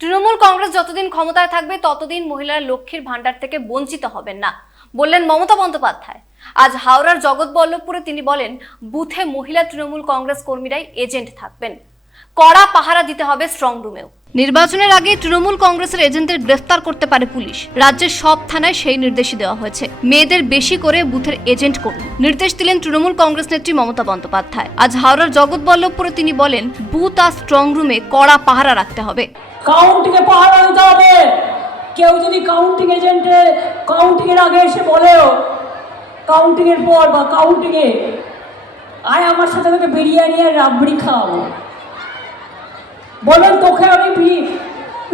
তৃণমূল কংগ্রেস যতদিন ক্ষমতায় থাকবে ততদিন মহিলারা লক্ষ্মীর ভান্ডার থেকে বঞ্চিত হবেন না বললেন মমতা বন্দ্যোপাধ্যায়। আজ হাওড়ার জগৎবল্লভপুরে তিনি বলেন, বুথে মহিলা তৃণমূল কংগ্রেস কর্মীরাই এজেন্ট থাকবেন, কড়া পাহারা দিতে হবে স্ট্রং রুমেও। নির্বাচনের আগে তৃণমূল কংগ্রেসের এজেন্টদের গ্রেফতার করতে পারে পুলিশ। রাজ্যের সব থানায় সেই নির্দেশই দেওয়া হয়েছে, মেয়েদের বেশি করে বুথের এজেন্ট করুন, নির্দেশ দিলেন তৃণমূল কংগ্রেস নেত্রী মমতা বন্দ্যোপাধ্যায়। আজ হাওড়ার জগৎবল্লভপুরে তিনি বলেন, বুথ আর স্ট্রং রুমে কড়া পাহারা রাখতে হবে, কাউন্টিংয়ে পাহারা দিতে হবে। কেউ যদি কাউন্টিং এজেন্টে কাউন্টিংয়ের আগে এসে বলেও কাউন্টিংয়ের পর বা কাউন্টিংয়ে আয় আমার সাথে তোকে বিরিয়ানি আর রাবড়ি খাওয়াবো, বলবেন তোকে আমি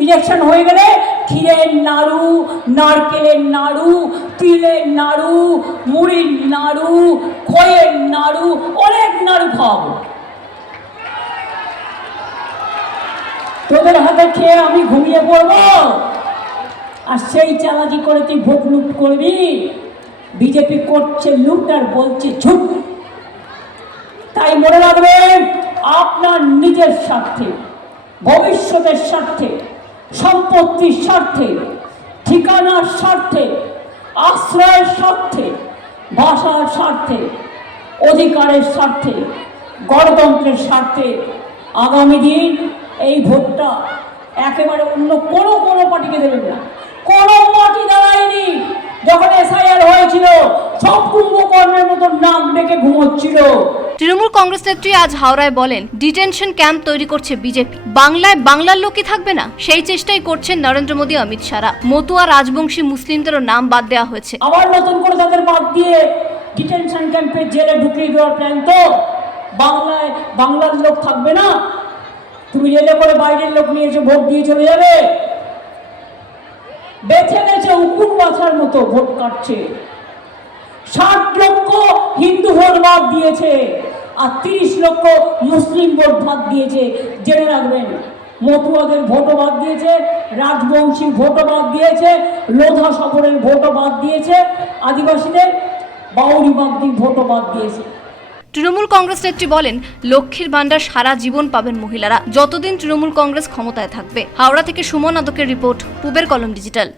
ইলেকশন হয়ে গেলে ক্ষীরের নাড়ু, নারকেলের নাড়ু, তিলের নাড়ু, মুড়ির নাড়ু, খইয়ের নাড়ু, অনেক নাড়ু খাওয়াবো। তোদের হাতে খেয়ে আমি ঘুমিয়ে পড়বো, আর সেই চালাকি করে তুই ভোট লুট করবি। বিজেপি করছে লুট আর বলছে ঝুট। তাই মনে রাখবেন, আপনার নিজের স্বার্থে, ভবিষ্যতের স্বার্থে, সম্পত্তির স্বার্থে, ঠিকানার স্বার্থে, আশ্রয়ের স্বার্থে, ভাষার স্বার্থে, অধিকারের স্বার্থে, গণতন্ত্রের স্বার্থে আগামী দিন এই ভোটটা একেবারে অন্য কোনো পার্টিকে দেবেন না। কোনো পার্টি দাঁড়ায়নি। যখন এসআইআর হয়েছিল সব কুম্ভকর্ণের মতো নাম ডেকে ঘুমোচ্ছিল। তৃণমূল কংগ্রেস নেত্রী আজ হাওড়ায় বলেন, ডিটেনশন ক্যাম্প তৈরি করছে বিজেপি, বাংলায় বাংলার লোকই থাকবে না, সেই চেষ্টাই করছেন নরেন্দ্র মোদী, অমিত শাহরা। মতুয়া রাজবংশী মুসলিমদেরও নাম বাদ দেওয়া হয়েছে। আবার নতুন করে তাদের বাদ দিয়ে ডিটেনশন ক্যাম্পে জেলে ঢুকিয়ে দেওয়ার প্ল্যান। তো বাংলায় বাংলার লোক থাকবে না, তুমি রেলে করে বাইরের লোক নিয়ে এসে ভোট দিয়ে চলে যাবে। বেছে বেছে উকুন বাছার মতো ভোট কাটছে। 60 লক্ষ হিন্দু ভোট বাদ দিয়েছে আর 30 লক্ষ মুসলিম ভোট বাদ দিয়েছে। জেনে রাখবেন, মতুয়াদের ভোটও বাদ দিয়েছে, রাজবংশীর ভোটও বাদ দিয়েছে, লোধা সফরের ভোটও বাদ দিয়েছে, আদিবাসীদের বাউরি বাগদির ভোটও বাদ দিয়েছে। তৃণমূল কংগ্রেস নেত্রী বলেন, লক্ষ্মীর ভান্ডার সারা জীবন পাবেন মহিলারা, যতদিন তৃণমূল কংগ্রেস ক্ষমতায় থাকবে। হাওড়া থেকে সুমন আদকের রিপোর্ট, পূবের কলম ডিজিটাল।